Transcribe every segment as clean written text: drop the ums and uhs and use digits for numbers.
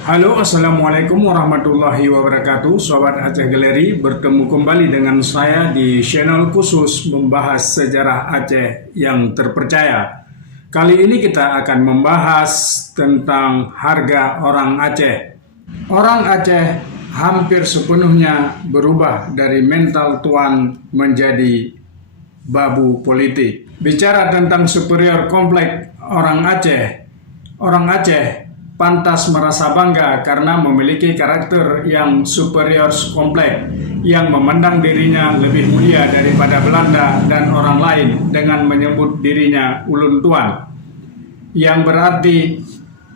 Halo, Assalamualaikum warahmatullahi wabarakatuh. Sobat Aceh Galeri, bertemu kembali dengan saya di channel khusus membahas sejarah Aceh yang terpercaya. Kali ini kita akan membahas tentang harga orang Aceh. Orang Aceh hampir sepenuhnya berubah dari mental tuan menjadi babu politik. Bicara tentang superior kompleks orang Aceh pantas merasa bangga karena memiliki karakter yang superior kompleks, yang memandang dirinya lebih mulia daripada Belanda dan orang lain dengan menyebut dirinya ulun tuan, yang berarti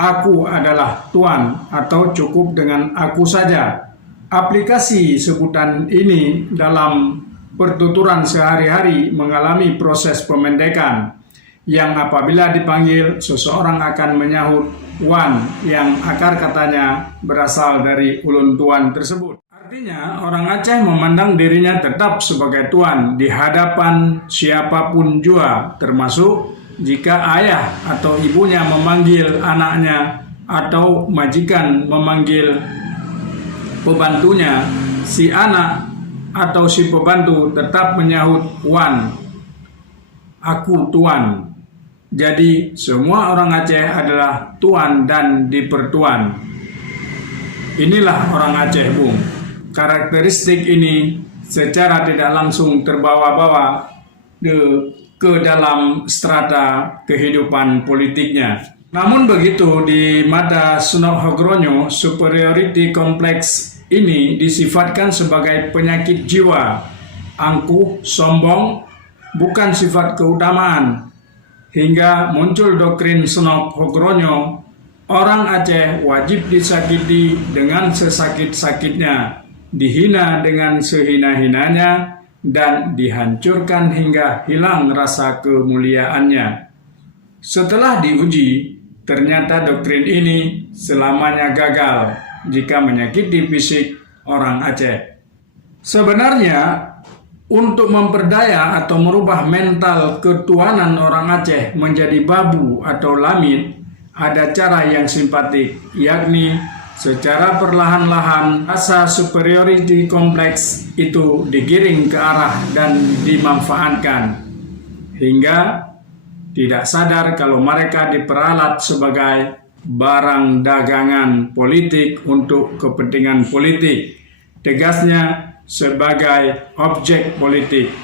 aku adalah tuan atau cukup dengan aku saja. Aplikasi sebutan ini dalam pertuturan sehari-hari mengalami proses pemendekan, yang apabila dipanggil seseorang akan menyahut wan, yang akar katanya berasal dari ulun tuan tersebut. Artinya orang Aceh memandang dirinya tetap sebagai tuan di hadapan siapapun jua, termasuk jika ayah atau ibunya memanggil anaknya atau majikan memanggil pembantunya, si anak atau si pembantu tetap menyahut wan, aku tuan. Jadi semua orang Aceh adalah tuan dan dipertuan. Inilah orang Aceh, Bung. Karakteristik ini secara tidak langsung terbawa-bawa ke dalam strata kehidupan politiknya. Namun begitu, di mata Sunok Hogronyo, superiority kompleks ini disifatkan sebagai penyakit jiwa, angkuh, sombong, bukan sifat keutamaan. Hingga muncul doktrin Sunok Hogronyo, orang Aceh wajib disakiti dengan sesakit-sakitnya, dihina dengan sehina-hinanya, dan dihancurkan hingga hilang rasa kemuliaannya. Setelah diuji, ternyata doktrin ini selamanya gagal jika menyakiti fisik orang Aceh. Sebenarnya, untuk memperdaya atau merubah mental ketuanan orang Aceh menjadi babu atau lamit, ada cara yang simpatik, yakni secara perlahan-lahan rasa superiority kompleks itu digiring ke arah dan dimanfaatkan, hingga tidak sadar kalau mereka diperalat sebagai barang dagangan politik untuk kepentingan politik. Tegasnya, sebagai objek politik.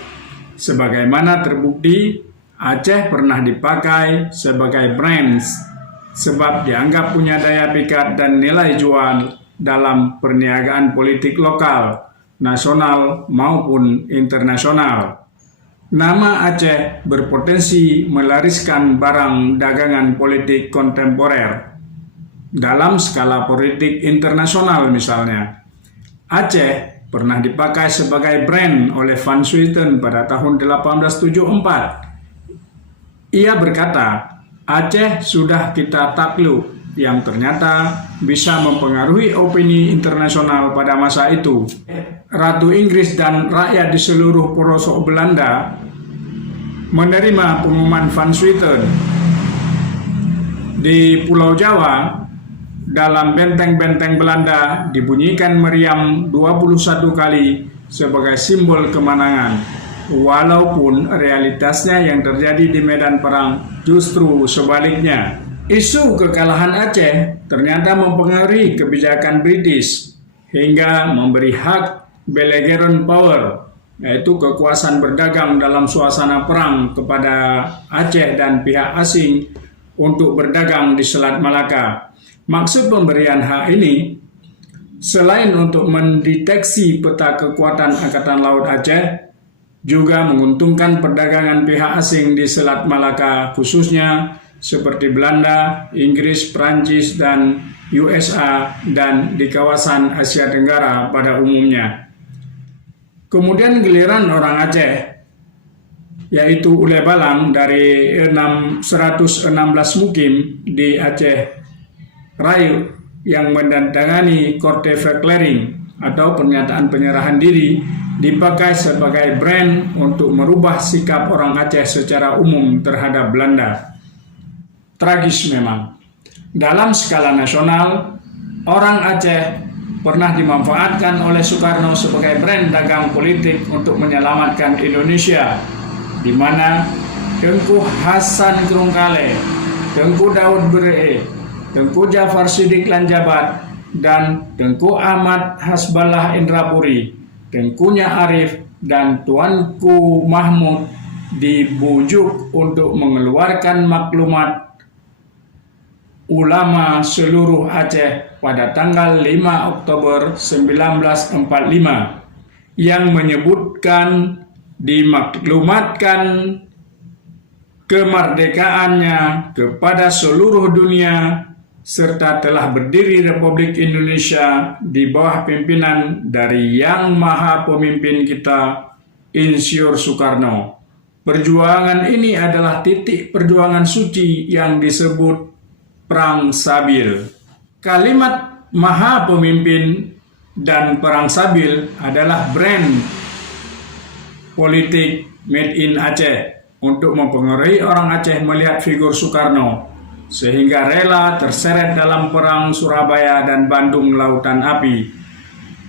Sebagaimana terbukti, Aceh pernah dipakai sebagai brands sebab dianggap punya daya pikat dan nilai jual dalam perniagaan politik lokal, nasional maupun internasional. Nama Aceh berpotensi melariskan barang dagangan politik kontemporer dalam skala politik internasional. Misalnya, Aceh pernah dipakai sebagai brand oleh Van Swieten pada tahun 1874. Ia berkata, Aceh sudah kita takluk, yang ternyata bisa mempengaruhi opini internasional pada masa itu. Ratu Inggris dan rakyat di seluruh pelosok Belanda menerima pengumuman Van Swieten. Di Pulau Jawa, dalam benteng-benteng Belanda dibunyikan meriam 21 kali sebagai simbol kemenangan, walaupun realitasnya yang terjadi di medan perang justru sebaliknya. Isu kekalahan Aceh ternyata mempengaruhi kebijakan British hingga memberi hak belligerent power, yaitu kekuasaan berdagang dalam suasana perang, kepada Aceh dan pihak asing untuk berdagang di Selat Malaka. Maksud pemberian hak ini, selain untuk mendeteksi peta kekuatan Angkatan Laut Aceh, juga menguntungkan perdagangan pihak asing di Selat Malaka, khususnya seperti Belanda, Inggris, Prancis, dan USA, dan di kawasan Asia Tenggara pada umumnya. Kemudian giliran orang Aceh, yaitu Ule Balang dari 116 mukim di Aceh Rayu, yang menandatangani Korte Verklaring atau pernyataan penyerahan diri, dipakai sebagai brand untuk merubah sikap orang Aceh secara umum terhadap Belanda. Tragis memang. Dalam skala nasional, Orang Aceh pernah dimanfaatkan oleh Soekarno sebagai brand dagang politik untuk menyelamatkan Indonesia, di mana Tengku Hasan Kerungkale, Tengku Daud Beree, Tengku Jafar Siddiq Lanjabat, dan Tengku Ahmad Hasballah Indrapuri, Tengkunya Arif, dan Tuanku Mahmud dibujuk untuk mengeluarkan maklumat ulama seluruh Aceh pada tanggal 5 Oktober 1945 yang menyebutkan dimaklumatkan kemerdekaannya kepada seluruh dunia serta telah berdiri Republik Indonesia di bawah pimpinan dari Yang Maha Pemimpin kita, Insinyur Soekarno. Perjuangan ini adalah titik perjuangan suci yang disebut Perang Sabil. Kalimat Maha Pemimpin dan Perang Sabil adalah brand politik made in Aceh untuk mempengaruhi orang Aceh melihat figur Soekarno, sehingga rela terseret dalam Perang Surabaya dan Bandung Lautan Api.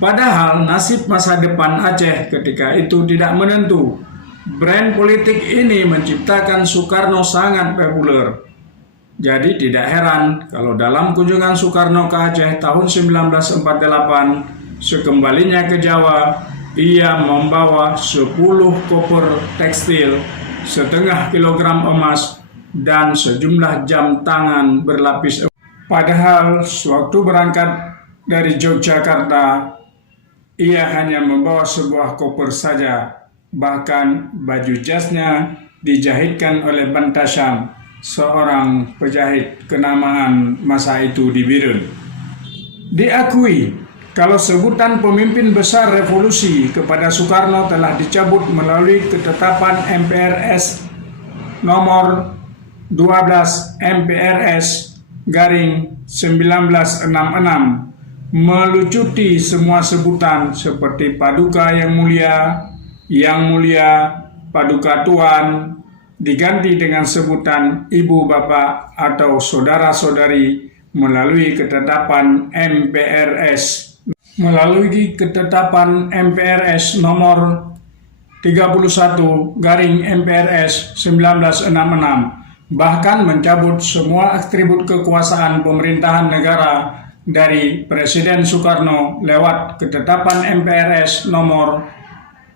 Padahal nasib masa depan Aceh ketika itu tidak menentu. Brand politik ini menciptakan Soekarno sangat populer. Jadi tidak heran kalau dalam kunjungan Soekarno ke Aceh tahun 1948, sekembalinya ke Jawa, ia membawa 10 koper tekstil, setengah kilogram emas, dan sejumlah jam tangan berlapis emas. Padahal sewaktu berangkat dari Yogyakarta, ia hanya membawa sebuah koper saja. Bahkan baju jasnya dijahitkan oleh Bantasyam, seorang penjahit kenamaan masa itu di Birun. Diakui kalau sebutan pemimpin besar revolusi kepada Soekarno telah dicabut melalui ketetapan MPRS nomor 12 MPRS garing 1966, melucuti semua sebutan seperti Paduka Yang Mulia, Paduka Tuan, diganti dengan sebutan ibu bapak atau saudara-saudari melalui ketetapan MPRS. Melalui ketetapan MPRS nomor 31 garing MPRS 1966, bahkan mencabut semua atribut kekuasaan pemerintahan negara dari Presiden Soekarno lewat ketetapan MPRS nomor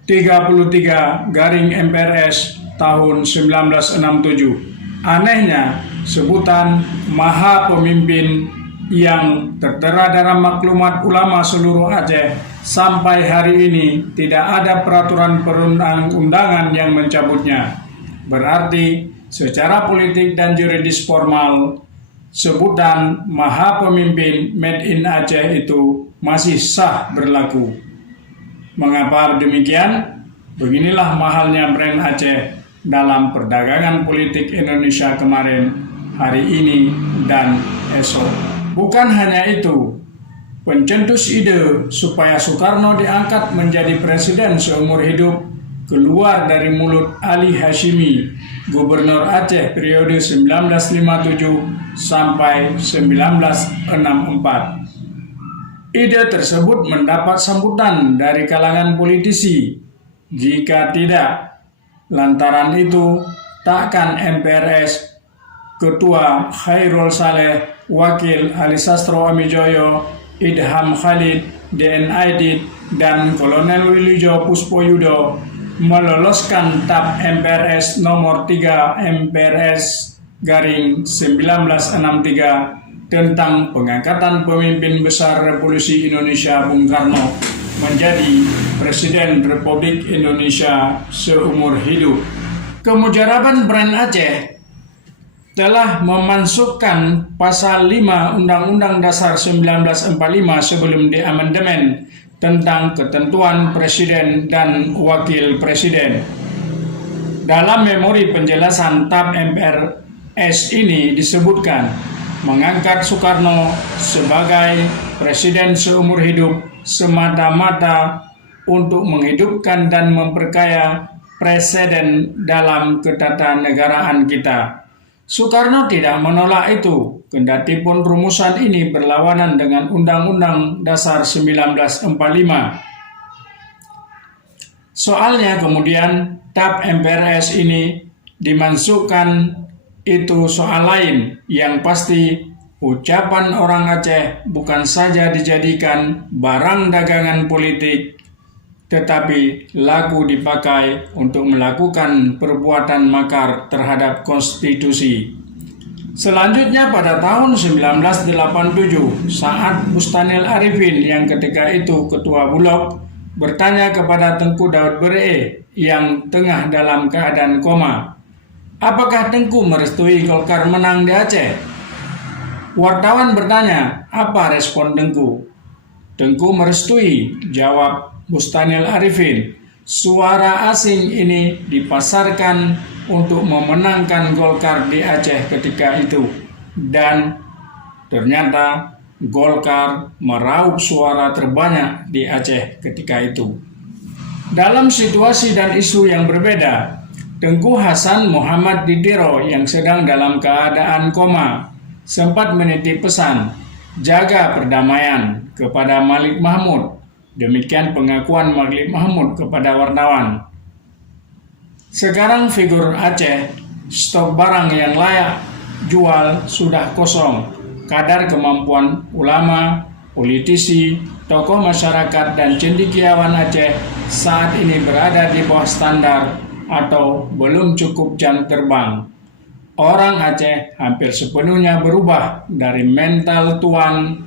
33 garing MPRS tahun 1967. Anehnya, sebutan Maha Pemimpin yang tertera dalam maklumat ulama seluruh Aceh sampai hari ini tidak ada peraturan perundang-undangan yang mencabutnya. Berarti secara politik dan yuridis formal, sebutan Maha Pemimpin made in Aceh itu masih sah berlaku. Mengapa demikian? Beginilah mahalnya brand Aceh dalam perdagangan politik Indonesia kemarin, hari ini, dan esok. Bukan hanya itu, pencetus ide supaya Soekarno diangkat menjadi presiden seumur hidup keluar dari mulut Ali Hashimi, Gubernur Aceh periode 1957 sampai 1964. Ide tersebut mendapat sambutan dari kalangan politisi. Jika tidak, lantaran itu, takkan MPRS, Ketua Khairul Saleh, Wakil Ali Sastro Amijoyo, Idham Khalid, DN Aidit, dan Kolonel Wilijo Puspoyudo meloloskan TAP MPRS nomor 3 MPRS garing 1963 tentang pengangkatan pemimpin besar Revolusi Indonesia Bung Karno menjadi Presiden Republik Indonesia seumur hidup. Kemujaraban brand Aceh telah memasukkan pasal 5 Undang-Undang Dasar 1945 sebelum diamandemen tentang ketentuan Presiden dan Wakil Presiden. Dalam memori penjelasan TAP MPRS ini disebutkan, mengangkat Soekarno sebagai Presiden seumur hidup semata-mata untuk menghidupkan dan memperkaya presiden dalam ketatanegaraan kita. Soekarno tidak menolak itu, kendatipun rumusan ini berlawanan dengan Undang-Undang Dasar 1945. Soalnya kemudian TAP MPRS ini dimasukkan itu soal lain yang pasti ucapan orang Aceh bukan saja dijadikan barang dagangan politik, tetapi laku dipakai untuk melakukan perbuatan makar terhadap konstitusi. Selanjutnya pada tahun 1987, saat Bustanil Arifin yang ketika itu ketua Bulog bertanya kepada Tengku Daud Bere yang tengah dalam keadaan koma, apakah Tengku merestui Golkar menang di Aceh? Wartawan bertanya, apa respon Tengku? Tengku merestui, jawab Bustanil Arifin. Suara asing ini dipasarkan untuk memenangkan Golkar di Aceh ketika itu. Dan ternyata Golkar meraup suara terbanyak di Aceh ketika itu. Dalam situasi dan isu yang berbeda, Tengku Hasan Muhammad Didiro yang sedang dalam keadaan koma sempat menitip pesan, jaga perdamaian kepada Malik Mahmud. Demikian pengakuan Malik Mahmud kepada wartawan. Sekarang figur Aceh, stok barang yang layak jual sudah kosong. Kadar kemampuan ulama, politisi, tokoh masyarakat dan cendekiawan Aceh saat ini berada di bawah standar atau belum cukup jam terbang. Orang Aceh hampir sepenuhnya berubah dari mental tuan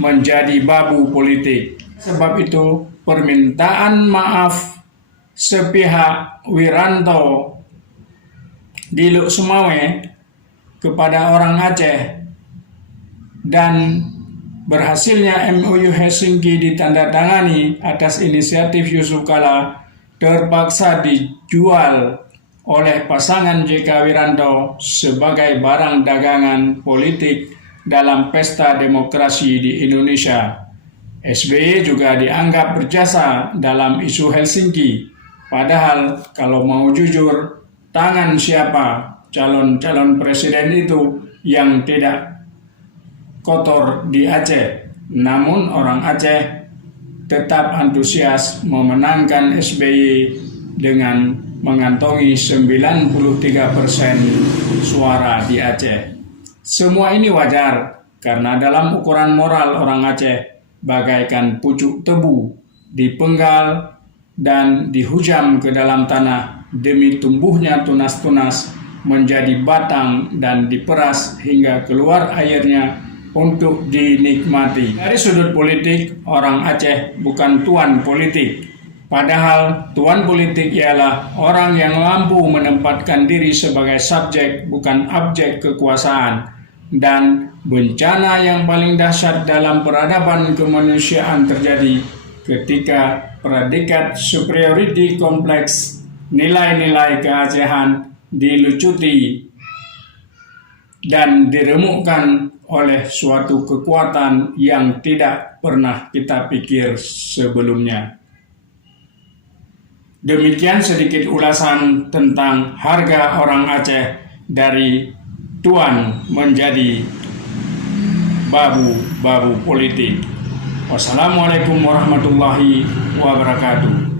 menjadi babu politik. Sebab itu permintaan maaf sepihak Wiranto di Luk Sumawe kepada orang Aceh dan berhasilnya MOU Helsinki ditandatangani atas inisiatif Yusuf Kala terpaksa dijual oleh pasangan JK Wiranto sebagai barang dagangan politik dalam pesta demokrasi di Indonesia. SBY juga dianggap berjasa dalam isu Helsinki. Padahal kalau mau jujur, tangan siapa calon-calon presiden itu yang tidak kotor di Aceh. Namun orang Aceh tetap antusias memenangkan SBY dengan mengantongi 93% suara di Aceh. Semua ini wajar karena dalam ukuran moral orang Aceh bagaikan pucuk tebu dipenggal dan dihujam ke dalam tanah demi tumbuhnya tunas-tunas menjadi batang dan diperas hingga keluar airnya untuk dinikmati. Dari sudut politik, orang Aceh bukan tuan politik. Padahal tuan politik ialah orang yang mampu menempatkan diri sebagai subjek bukan objek kekuasaan. Dan bencana yang paling dahsyat dalam peradaban kemanusiaan terjadi ketika predikat superiority kompleks, nilai-nilai keacehan dilucuti dan diremukkan oleh suatu kekuatan yang tidak pernah kita pikir sebelumnya. Demikian sedikit ulasan tentang harga orang Aceh dari tuan menjadi babu-babu politik. Wassalamualaikum warahmatullahi wabarakatuh.